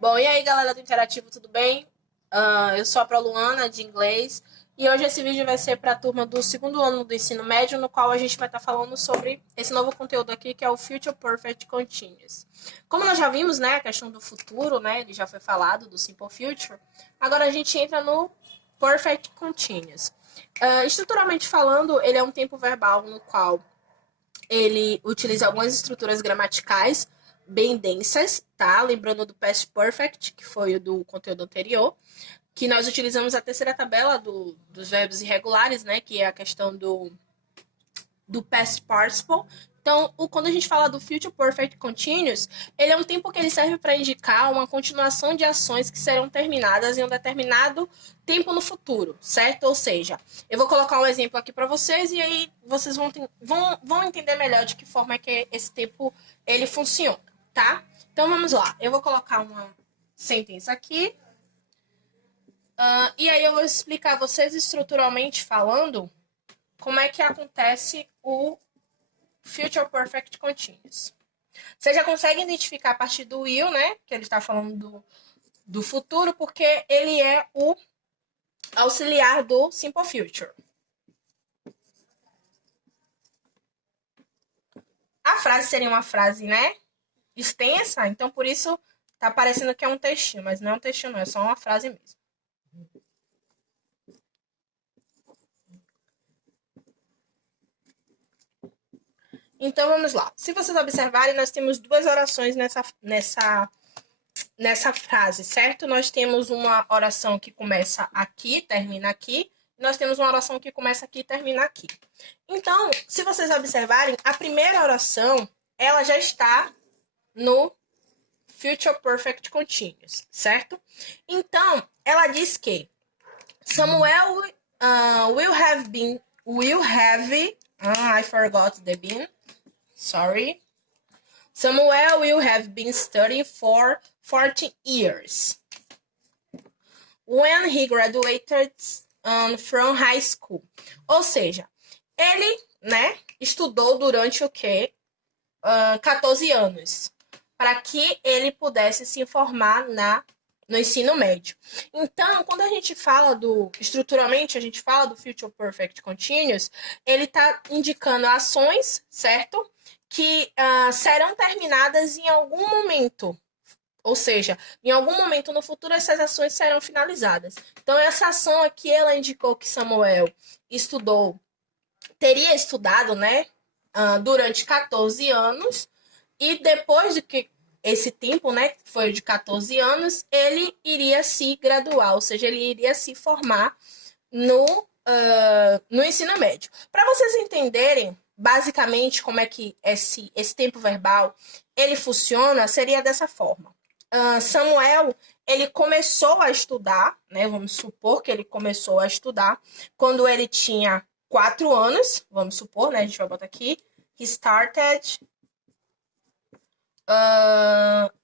Bom, e aí, galera do Interativo, tudo bem? Eu sou a Proluana, de inglês, e hoje esse vídeo vai ser para a turma do segundo ano do ensino médio, no qual a gente vai estar falando sobre esse novo conteúdo aqui, que é o Future Perfect Continuous. Como nós já vimos, né, a questão do futuro, né, ele já foi falado, do Simple Future, agora a gente entra no Perfect Continuous. Estruturalmente falando, ele é um tempo verbal no qual ele utiliza algumas estruturas gramaticais bem densas, tá? Lembrando do Past Perfect, que foi o do conteúdo anterior, que nós utilizamos a terceira tabela dos verbos irregulares, né? Que é a questão do Past Participle. Então, quando a gente fala do Future Perfect Continuous, ele é um tempo que ele serve para indicar uma continuação de ações que serão terminadas em um determinado tempo no futuro, certo? Ou seja, eu vou colocar um exemplo aqui para vocês e aí vocês vão entender melhor de que forma é que esse tempo ele funciona, tá? Então, vamos lá. Eu vou colocar uma sentença aqui. E aí eu vou explicar a vocês estruturalmente falando como é que acontece o Future Perfect Continuous. Você já consegue identificar a partir do will, né? Que ele está falando do futuro, porque ele é o auxiliar do Simple Future. A frase seria uma frase, né? Extensa, então por isso tá parecendo que é um textinho, mas não é um textinho, não, é só uma frase mesmo. Então vamos lá. Se vocês observarem, nós temos duas orações nessa frase, certo? Nós temos uma oração que começa aqui, termina aqui. Nós temos uma oração que começa aqui e termina aqui. Então, se vocês observarem, a primeira oração, ela já está no Future Perfect Continuous, certo? Então, ela diz que Samuel I forgot the been. Sorry. Samuel will have been studying for 40 years when he graduated from high school. Ou seja, ele, né, estudou durante o quê? 14 anos, para que ele pudesse se formar no ensino médio. Então, quando a gente fala estruturalmente, a gente fala do Future Perfect Continuous, ele está indicando ações, certo? Que serão terminadas em algum momento. Ou seja, em algum momento no futuro essas ações serão finalizadas. Então, essa ação aqui, ela indicou que Samuel teria estudado, né, durante 14 anos, e depois de que esse tempo, né, foi de 14 anos, ele iria se graduar, ou seja, ele iria se formar no ensino médio. Para vocês entenderem basicamente como é que esse tempo verbal ele funciona, seria dessa forma. Samuel, ele começou a estudar, né? Vamos supor que ele começou a estudar quando ele tinha 4 anos, vamos supor, né? A gente vai botar aqui. He started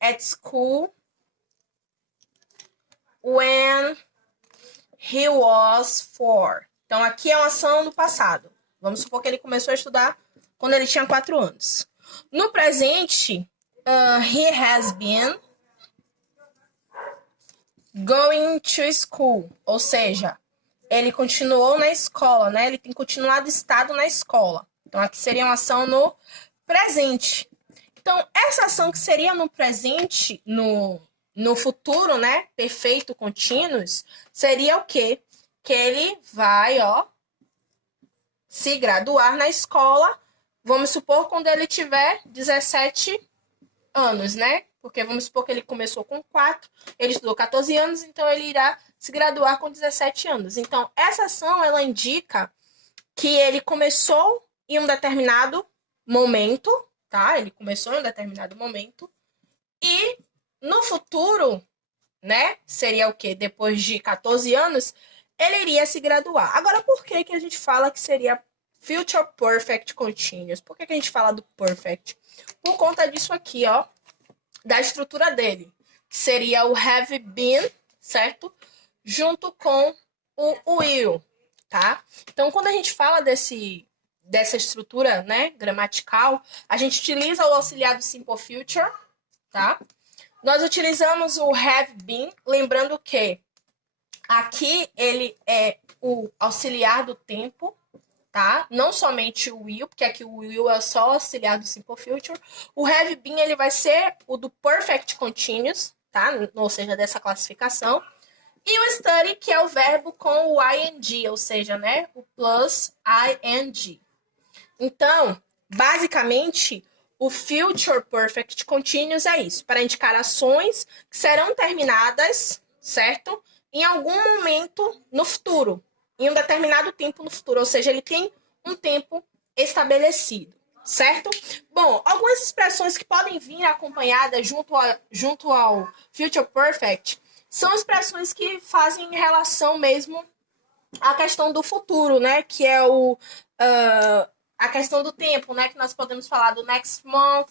at school when he was 4. Então, aqui é uma ação no passado. Vamos supor que ele começou a estudar quando ele tinha 4 anos. No presente, he has been going to school. Ou seja, ele continuou na escola, né? Ele tem continuado estado na escola. Então, aqui seria uma ação no presente. Então, essa ação que seria no presente, no futuro, né? Perfeito, continuous, seria o quê? Que ele vai, se graduar na escola, vamos supor, quando ele tiver 17 anos, né? Porque vamos supor que ele começou com 4, ele estudou 14 anos, então ele irá se graduar com 17 anos. Então, essa ação, ela indica que ele começou em um determinado momento, tá? Ele começou em um determinado momento, e no futuro, né? Seria o quê? Depois de 14 anos, ele iria se graduar. Agora, por que a gente fala que seria Future Perfect Continuous? Por que a gente fala do Perfect? Por conta disso aqui, da estrutura dele, que seria o have been, certo? Junto com o will, tá? Então, quando a gente fala dessa estrutura, né, gramatical, a gente utiliza o auxiliar do Simple Future, tá? Nós utilizamos o have been, lembrando que aqui ele é o auxiliar do tempo, tá? Não somente o will, porque aqui o will é só o auxiliar do simple future. O have been, ele vai ser o do perfect continuous, tá? Ou seja, dessa classificação. E o study, que é o verbo com o ing, ou seja, né? O plus ing. Então, basicamente, o future perfect continuous é isso, para indicar ações que serão terminadas, certo? Em algum momento no futuro, em um determinado tempo no futuro, ou seja, ele tem um tempo estabelecido, certo? Bom, algumas expressões que podem vir acompanhadas junto ao future perfect são expressões que fazem relação mesmo à questão do futuro, né? Que é a questão do tempo, né? Que nós podemos falar do next month,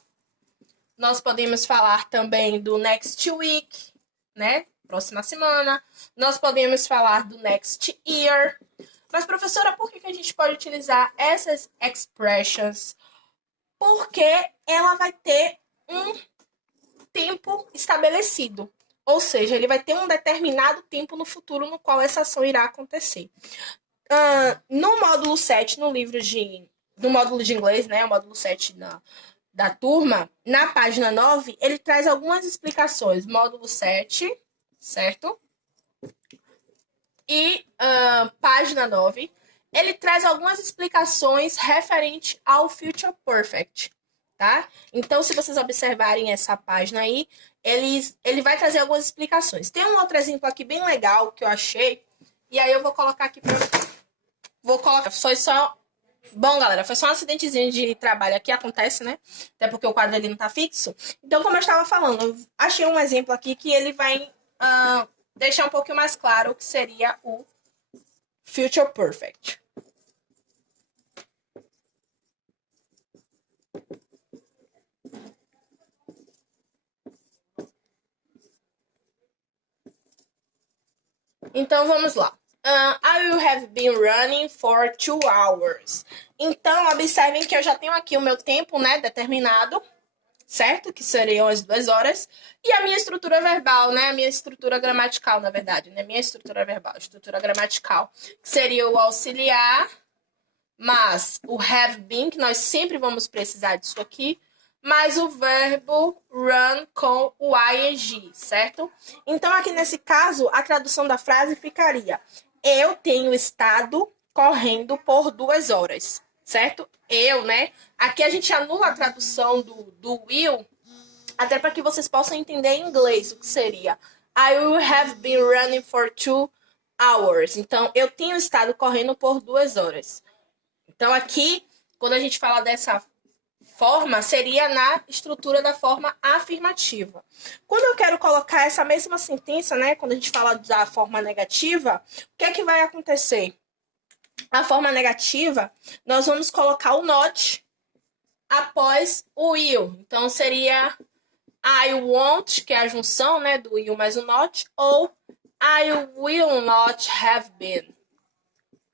nós podemos falar também do next week, né? Próxima semana. Nós podemos falar do next year. Mas, professora, por que a gente pode utilizar essas expressions? Porque ela vai ter um tempo estabelecido. Ou seja, ele vai ter um determinado tempo no futuro no qual essa ação irá acontecer. No módulo 7, no módulo de inglês, né? O módulo 7 da turma, na página 9, ele traz algumas explicações. Módulo 7, certo? E página 9, ele traz algumas explicações referente ao Future Perfect, tá? Então, se vocês observarem essa página aí, ele vai trazer algumas explicações. Tem um outro exemplo aqui bem legal que eu achei, e aí eu vou colocar aqui para... Bom, galera, foi só um acidentezinho de trabalho aqui, acontece, né? Até porque o quadro ali não tá fixo. Então, como eu estava falando, eu achei um exemplo aqui que ele vai deixar um pouquinho mais claro o que seria o Future Perfect. Então, vamos lá. I will have been running for 2 hours. Então, observem que eu já tenho aqui o meu tempo, né, determinado, certo? Que seriam as 2 horas. E a minha estrutura verbal, né? A minha estrutura gramatical, na verdade, né? Minha estrutura verbal, estrutura gramatical, que seria o auxiliar, mas o have been, que nós sempre vamos precisar disso aqui, mais o verbo run com o ing, certo? Então, aqui nesse caso, a tradução da frase ficaria: eu tenho estado correndo por 2 horas, certo? Eu, né? Aqui a gente anula a tradução do will, até para que vocês possam entender em inglês o que seria. I will have been running for 2 hours. Então, eu tenho estado correndo por 2 horas. Então, aqui, quando a gente fala dessa forma, seria na estrutura da forma afirmativa. Quando eu quero colocar essa mesma sentença, né, quando a gente fala da forma negativa, o que é que vai acontecer? A forma negativa, nós vamos colocar o not após o will. Então, seria I won't, que é a junção, né, do will mais o not, ou I will not have been.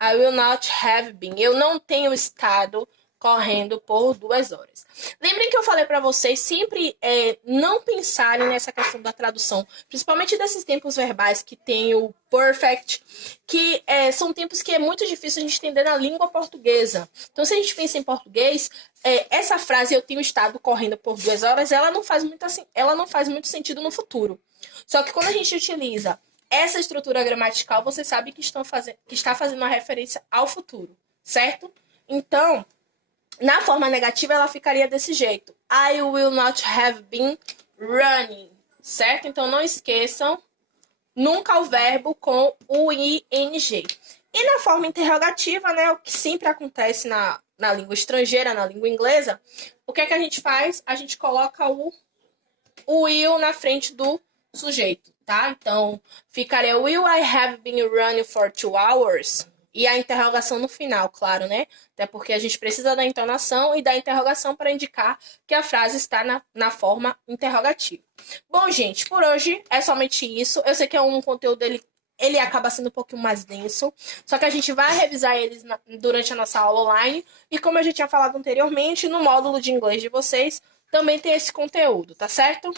I will not have been. Eu não tenho estado correndo por 2 horas. Lembrem que eu falei para vocês sempre não pensarem nessa questão da tradução, principalmente desses tempos verbais que tem o perfect, que são tempos que é muito difícil a gente entender na língua portuguesa. Então, se a gente pensa em português, essa frase eu tenho estado correndo por 2 horas, ela não faz muito sentido no futuro. Só que quando a gente utiliza essa estrutura gramatical, você sabe que está fazendo uma referência ao futuro, certo? Então, na forma negativa, ela ficaria desse jeito. I will not have been running, certo? Então, não esqueçam nunca o verbo com o ing. E na forma interrogativa, né, o que sempre acontece na língua estrangeira, na língua inglesa, o que é que a gente faz? A gente coloca o will na frente do sujeito, tá? Então, ficaria will I have been running for 2 hours? E a interrogação no final, claro, né? Até porque a gente precisa da entonação e da interrogação para indicar que a frase está na forma interrogativa. Bom, gente, por hoje é somente isso. Eu sei que é um conteúdo, ele acaba sendo um pouquinho mais denso, só que a gente vai revisar eles durante a nossa aula online. E como eu já tinha falado anteriormente, no módulo de inglês de vocês também tem esse conteúdo, tá certo?